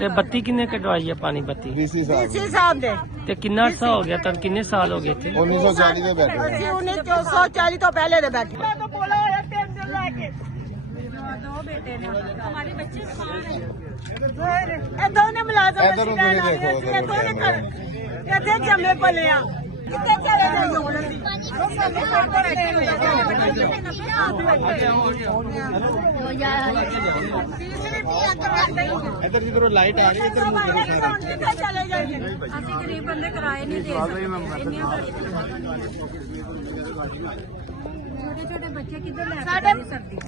ਤੇ ਬੱਤੀ ਕਿੰਨੇ ਕਟਵਾਈ ਹੈ ਪਾਣੀ ਬੱਤੀ? ਡੀਸੀ ਸਾਹਿਬ ਦੇ ਤੇ ਕਿੰਨਾ ਅਰਸਾ ਹੋ ਗਿਆ ਤਾਂ ਕਿੰਨੇ ਸਾਲ ਹੋ ਗਏ ਇੱਥੇ? 1940 ਦੇ ਬੈਠੇ ਅਸੀਂ 1940 ਤੋਂ ਪਹਿਲੇ ਦੇ ਬੈਠੇ दो बेटे ने हमारे बच्चे ਇਹ ਦੋਨੇ ਮੁਲਾਜ਼ਮ ਇੱਧਰ ਨੂੰ ਤੁਸੀਂ ਦੇਖੋ, ਇਹ ਦੋਨੇ ਘਰ ਇੱਥੇ ਜੰਮੇ ਪਲੇ ਆ ਕਿੱਥੇ ਚਲੇ ਜਾਈਏ ਹੁਣ ਅਸੀਂ ਇੱਧਰ ਜਿੱਧਰੋਂ ਲਾਈਟ ਆ ਰਹੀ ਹੈ ਇੱਧਰ ਨੂੰ ਕਰੋ ਕਿੱਥੇ ਚਲੇ ਜਾਈਏ ਅਸੀਂ गरीब बंदे किराए नहीं दे सकते छोटे छोटे बच्चे किधर ले सर्दी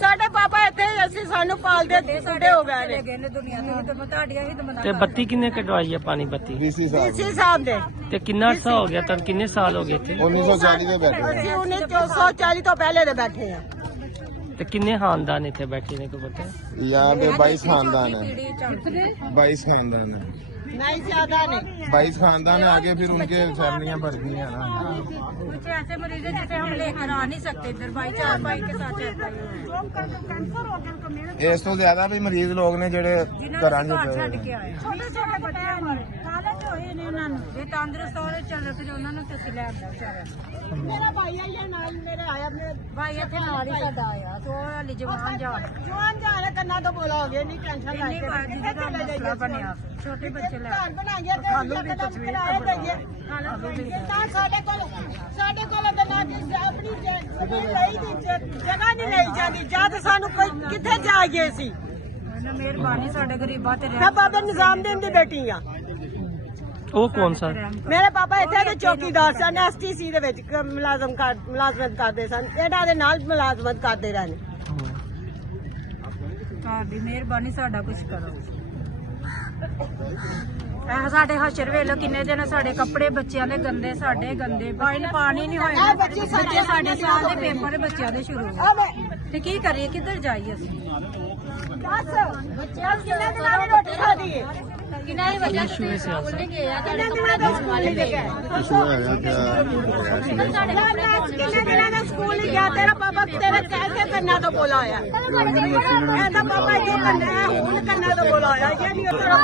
ਸਾਡੇ ਪਾਪਾ ਇੱਥੇ ਅਸੀਂ ਸਾਨੂੰ ਪਾਲਦੇ ਬੁੱਢੇ ਹੋ ਗਏ ਨੇ गए ने दुनिया में तो बताड़िया ही तो ਤੇ ਬੱਤੀ ਕਿੰਨੇ ਕਟਵਾਈ ਹੈ ਪਾਣੀ ਬੱਤੀ? ਡੀਸੀ ਡੀਸੀ ਸਾਹਿਬ ਦੇ ਤੇ ਕਿੰਨਾ ਅਰਸਾ ਹੋ ਗਿਆ ਤਾਂ ਕਿੰਨੇ ਸਾਲ ਹੋ ਗਏ ਇੱਥੇ? 1940 ਦੇ ਬੈਠੇ ਅਸੀਂ 1940 ਤੋਂ ਪਹਿਲੇ ਦੇ ਬੈਠੇ ਆ ਤੇ ਕਿੰਨੇ ਖਾਨਦਾਨ ਇੱਥੇ ਬੈਠੇ ਨੇ ਕੋਈ ਪਤਾ? यहाँ पे 22 खानदान है, पीढ़ी चलती 22 खानदान है, नहीं ज्यादा नहीं 22 खानदान है। आगे फिर उनके फैमिलियां बढ़ती हैं ना। कुछ ऐसे मरीज है जिसे हम लेकर आ नहीं सकते इधर भाई चार भाई के साथ ਇਸ ਤੋਂ ਜ਼ਿਆਦਾ ਵੀ ਮਰੀਜ਼ ਲੋਕ ਨੇ ਜਿਹੜੇ ਘਰਾਂ 'ਚ ਪਏ ਛੱਡ ਨੇ। ਕੇ ਆਏ ਛੋਟੇ ਛੋਟੇ ਬੱਚੇ ਹਮਾਰੇ ਹਾਲਤ ਹੋਏ ਨੇ ਉਹਨਾਂ ਨੂੰ ਇਹ ਤੰਦਰੁਸਤ ਹੋ ਚੱਲ ਕੇ ਉਹਨਾਂ ਨੂੰ ਤੇ ਲੈ ਆਂਦਾ ਵਿਚਾਰਾ मेरा भाई है ये नाल मेरे आया मेरे ਭਾਈ ਇੱਥੇ ਨਾਲ ਹੀ ਸਾਡਾ ਆਇਆ ਸੋ ਹਾਲੀ ਜਵਾਨ ਜਾ जवान जा रहे करना तो बोला हो गया नहीं टेंशन ਇੰਨੀ ਬਾਜੀ ਦਾ ਮਸਲਾ ਬਣਿਆ ਛੋਟੇ ਬੱਚੇ ਲੈ ਘਰ ਬਣਾ ਗਿਆ ਤੇ ਖਾਲੂ ਦੀ ਤਸਵੀਰ ਦਈਏ ਤਾਂ ਸਾਡੇ ਕੋਲ ਤਾਂ ਨਾ ਕਿ ਆਪਣੀ ਜ਼ਮੀਨ ਲਈ ਦੀ ਜਗ੍ਹਾ ਨਹੀਂ ਲਈ ਜਾਂਦੀ ਜਦ ਸਾਨੂੰ ਕੋਈ ਕਿੱਥੇ ਜਾਈਏ ਸੀ ਨਾ ਮਿਹਰਬਾਨੀ ਸਾਡੇ ਗਰੀਬਾਂ ਤੇ ਮੈਂ ਬਾਬੇ ਨਿਜ਼ਾਮਦੀਨ ਦੀ ਬੇਟੀ ਆ ਉਹ ਕੌਣ ਸਾ? ਮੇਰੇ ਪਾਪਾ ਇੱਥੇ ਦੇ ਚੌਕੀਦਾਰ ਸਨ ਐਸਟੀਸੀ ਦੇ ਵਿੱਚ ਮੁਲਾਜ਼ਮਤ ਕਰਦੇ ਸਨ ਇਹਨਾਂ ਦੇ ਨਾਲ ਮੁਲਾਜ਼ਮਤ ਕਰਦੇ ਰਹੇ ਨੇ ਤੁਹਾਡੀ ਮਿਹਰਬਾਨੀ ਸਾਡਾ ਕੁਝ ਕਰੋ ਇਹ ਸਾਡੇ ਹਸ਼ਰ ਵੇਲੇ ਕਿੰਨੇ ਦਿਨ ਸਾਡੇ ਕੱਪੜੇ ਬੱਚਿਆਂ ਦੇ ਗੰਦੇ ਸਾਡੇ ਗੰਦੇ ਪਾਣੀ ਨਹੀਂ ਹੋਇਆ ਬੱਚੇ ਸਾਡੇ ਸਾਲ ਦੇ ਪੇਪਰ ਬੱਚਿਆਂ ਦੇ ਸ਼ੁਰੂ ਤੇ ਕੀ ਕਰੀਏ ਕਿੱਧਰ ਜਾਈਏ ਅਸੀਂ ਬੱਚਿਆਂ ਕਿੰਨੇ ਦਿਨਾਂ ਦੀ ਰੋਟੀ ਖਾਦੀ ਹੈ ਕਿੰਨਾ ਹੀ ਬੱਚਾ ਸ਼ੂਏ ਸੇ ਆਸਾ ਕਿੰਨੇ ਦਿਨਾਂ ਦਾ ਸਕੂਲ ਨਹੀਂ ਗਿਆ ਕਿੰਨੇ ਦਿਨਾਂ ਦਾ ਸਕੂਲ ਨਹੀਂ ਗਿਆ ਤੇਰਾ ਪਾਪਾ ਤੇਰੇ कैसे करना तो बोला आया कहता पापा जो करना है ਹੁਣ करना तो बोला आया ये नहीं होता